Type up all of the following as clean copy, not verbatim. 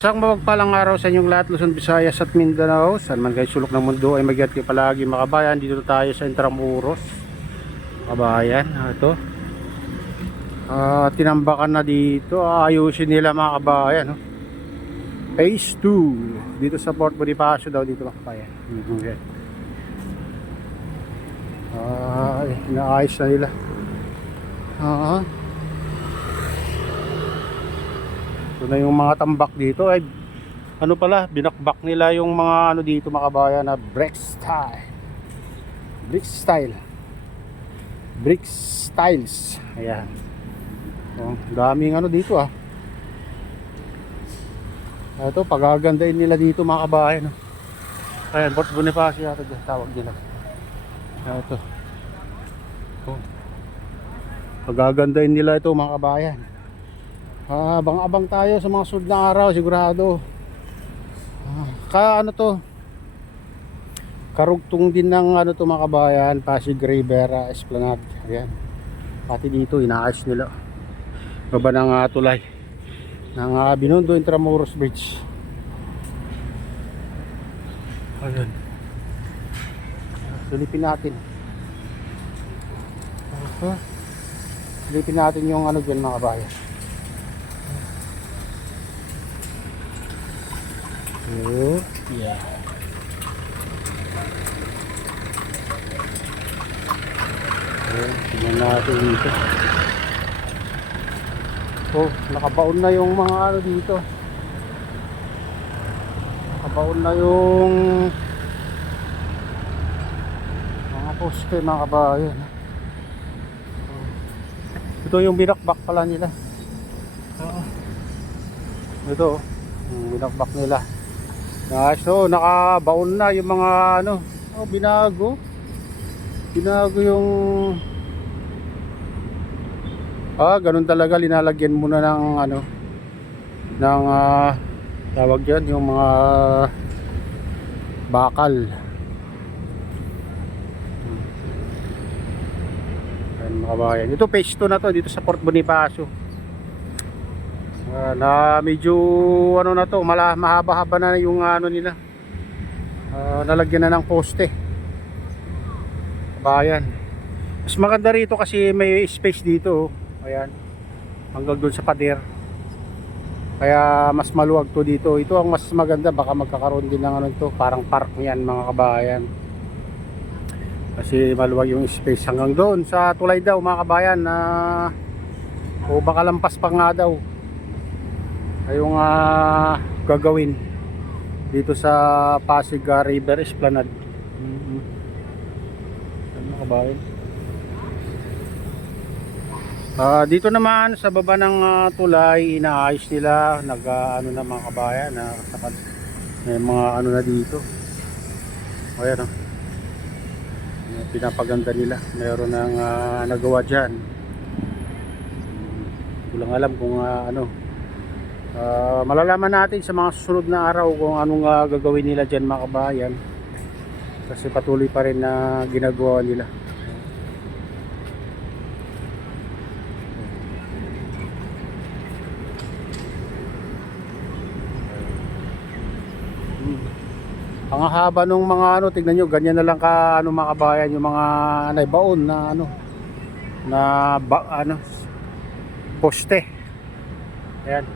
Isang mapagpalang araw sa inyong lahat, Luzon, Visayas at Mindanao. Saan man kayo sulok ng mundo ay mag-ingat kayo palagi mga kabayan. Dito tayo sa Intramuros, kabayan. Ito. Tinambakan na dito. Ayusin nila mga kabayan. No? Phase 2. Dito sa Port Bonifacio daw dito mga kabayan. Okay. Inaayos na nila. Ito na yung mga tambak dito ay ano pala, binakbak nila yung mga ano dito mga kabayan na brick styles. Ayan. Daming ano dito Ito, pagagandahin nila dito mga kabayan. Ayan, Port Bonifacio yata dyan, tawag nila. Ito. Pagagandahin nila ito mga kabayan. Abang-abang tayo sa mga sunod na araw sigurado. Ano to, karugtong din ng ano to mga kabayan, Pasig River Esplanade. Ayan, pati dito inaayos nila baba ng tulay ng Binondo Intramuros Bridge. Ayan, silipin natin. Silipin natin yung ano dyan mga kabayan. Yeah. Tingnan natin dito. Nakabaon na yung mga ano dito. Nakabaon na yung mga poste mga kabayan. Ito yung binakbak pala nila. Ito, yung binakbak nila. So nakabaon na yung mga ano, binago yung ganun talaga, linalagyan muna ng ano, ng tawag yan, yung mga bakal. Ayan mga kabayan, ito phase 2 na to dito sa Port Bonifacio. Na medyo ano na to, mahaba-haba na yung ano nila, nalagyan na ng poste kabayan. Mas maganda rito kasi may space dito. Ayan, hanggang doon sa pader, kaya mas maluwag to dito. Ito ang mas maganda, baka magkakaroon din ng ano to, parang park yan mga kabayan, kasi maluwag yung space hanggang doon sa tulay daw mga kabayan, o baka lampas pa nga daw yung gagawin dito sa Pasig River Esplanade. Ano kabayan? Dito naman sa baba ng tulay, inaayos nila, ano na mga kabayan, may mga ano na dito. Ayan pinapaganda nila, mayroon ng nagawa dyan. Hindi lang alam kung malalaman natin sa mga susunod na araw kung anong gagawin nila dyan mga kabayan, kasi patuloy pa rin na ginagawa nila. Ang haba nung mga ano, tignan nyo, ganyan na lang ka ano mga kabayan, yung mga naibaon na ano, poste. Ayan.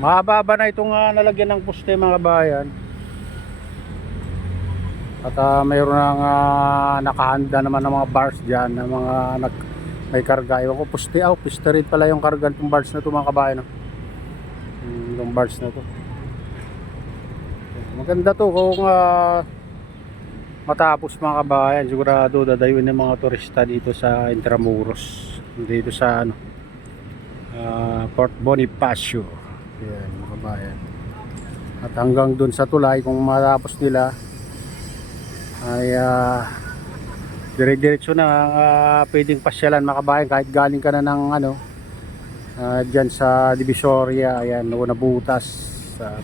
Mahaba na itong nalagyan ng poste mga kabayan. At mayroon ng nakahanda naman ng mga bars dyan, na mga may karga. Ewan ko, poste rin pala yung karga ng bars na ito mga kabayan. Yung bars na ito, maganda to kung matapos mga kabayan. Sigurado dadayuin ng mga turista dito sa Intramuros, dito sa Port Bonifacio. Yan mga kabayan. At hanggang dun sa tulay, kung matapos nila ay dire-diretso na pwedeng pasyalan mga kabayan, kahit galing ka na ng dyan sa Divisoria. Ayan, o nabutas,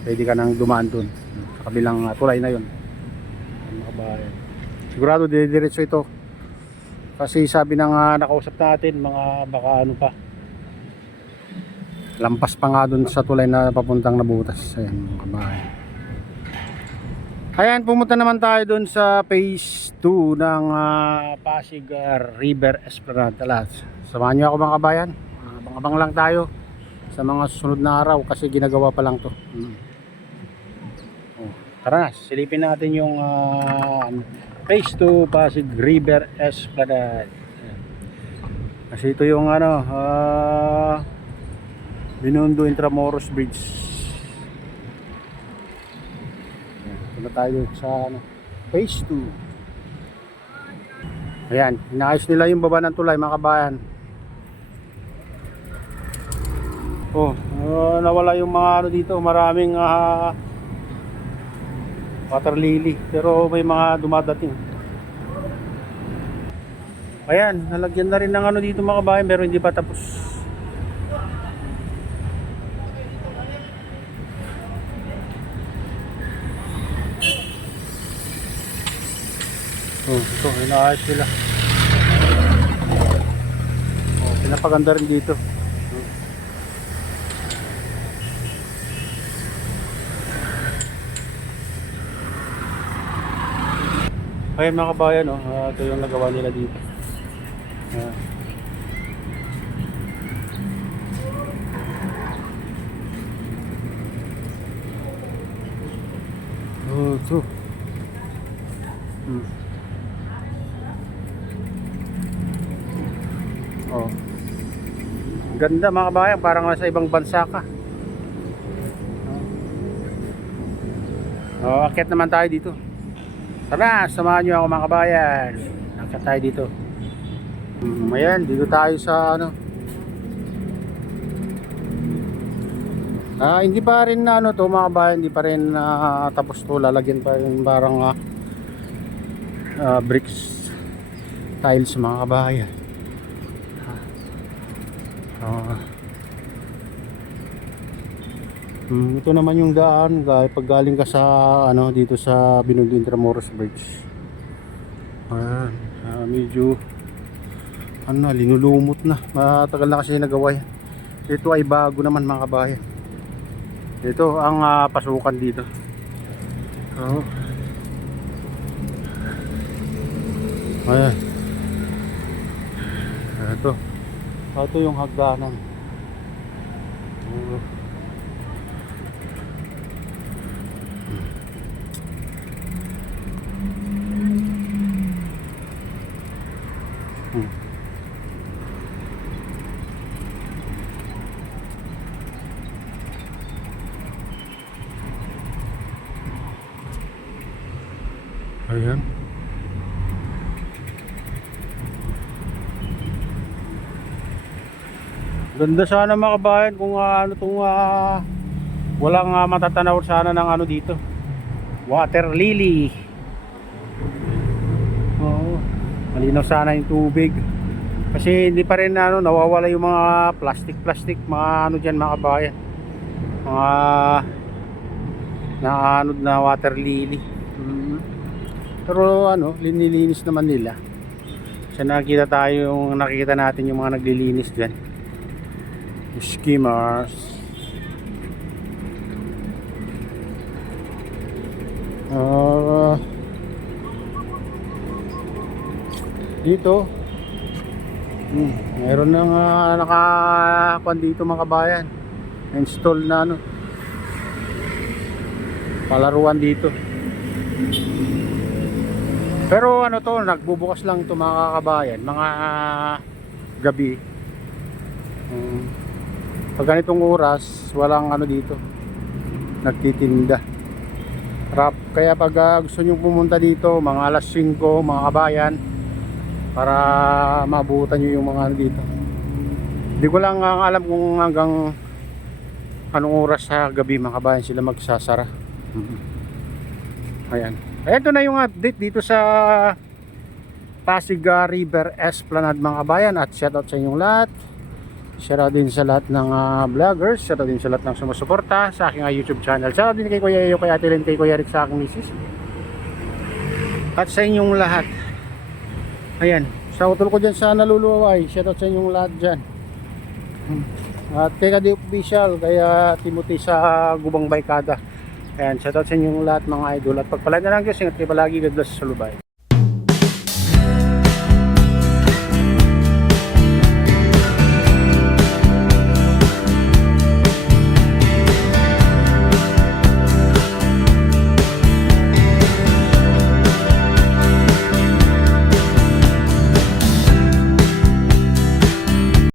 pwede ka nang dumaan dun sa kabilang tulay na yun mga kabayan. Sigurado diretso ito. Kasi sabi ng nakausap natin, mga baka ano pa, lampas pa nga dun sa tulay na papuntang Nabutas. Ayan mga kabayan. Ayan, pumunta naman tayo dun sa phase 2 ng Pasig River Esplanade. Tala, samahan nyo ako mga kabayan. Abang-abang lang tayo sa mga susunod na araw kasi ginagawa pa lang to. Tara na, silipin natin yung phase 2 Pasig River Esplanade. Kasi ito yung Binondo Intramuros Bridge. Punta tayo sa phase 2. Ayan, inaayos nila yung baba ng tulay mga kabayan. Nawala yung mga dito, maraming water lily, pero may mga dumadating. Ayan, nalagyan na rin ng dito mga kabayan, pero hindi pa tapos. Ito, inaayos nila. Pinapaganda rin dito. Ayan mga kabayan, ito yung nagawa nila dito. Ayan. Ito. Ganda mga kabayan, parang nasa ibang bansa ka. Akyat naman tayo dito. Tara, samahan nyo ako mga kabayan. Akyat tayo dito. Ayan, dito tayo sa hindi pa rin to mga kabayan, hindi pa rin tapos to. Lalagyan pa rin parang bricks tiles mga kabayan. Ito naman yung daan pag galing ka sa dito sa Binondo Intramuros Bridge. Medyo linulumot na. Matagal na kasi nagawa yan. Ito ay bago naman mga kabayan. Ito ang pasukan dito. Ayan. Ito yung hagdanan. Ayan. Ganda sana mga kabayan kung walang matatanaw sana ng dito. Water lily. Malinaw sana yung tubig. Kasi hindi pa rin nawawala yung mga plastic mga diyan mga kabayan. Mga na water lily. Pero linilinis naman nila. Kasi nakikita natin yung mga naglilinis diyan. Skimmers. Dito mayroon nang nakakuan dito mga kabayan, install na palaruan dito. Pero to, nagbubukas lang to mga kabayan, mga gabi. Pag ganitong oras, walang dito nagtitinda. Kaya pag gusto nyo pumunta dito, mga alas 5 mga kabayan, para maabutan nyo yung mga dito. Hindi ko lang alam kung hanggang anong oras sa gabi mga kabayan sila magsasara. Ayan. Ito na yung update dito sa Pasig River Esplanade mga kabayan. At shoutout sa inyong lahat. Shoutout din sa lahat ng vloggers. Shoutout din sa lahat ng sumusuporta sa aking YouTube channel. Shoutout din kay Kuya Eyo, kay Ate Len, kay Kuya Rick, sa aking misis. At sa inyong lahat. Ayan. Sa utol ko dyan sa naluluway, shoutout sa inyong lahat dyan. At kay Kadi Official, kaya Timothy sa Gubang Baykada. Ayan, shoutout sa inyong lahat mga idol. At pagpalain na lang Diyos, ingat kayo palagi, God bless sa lubay.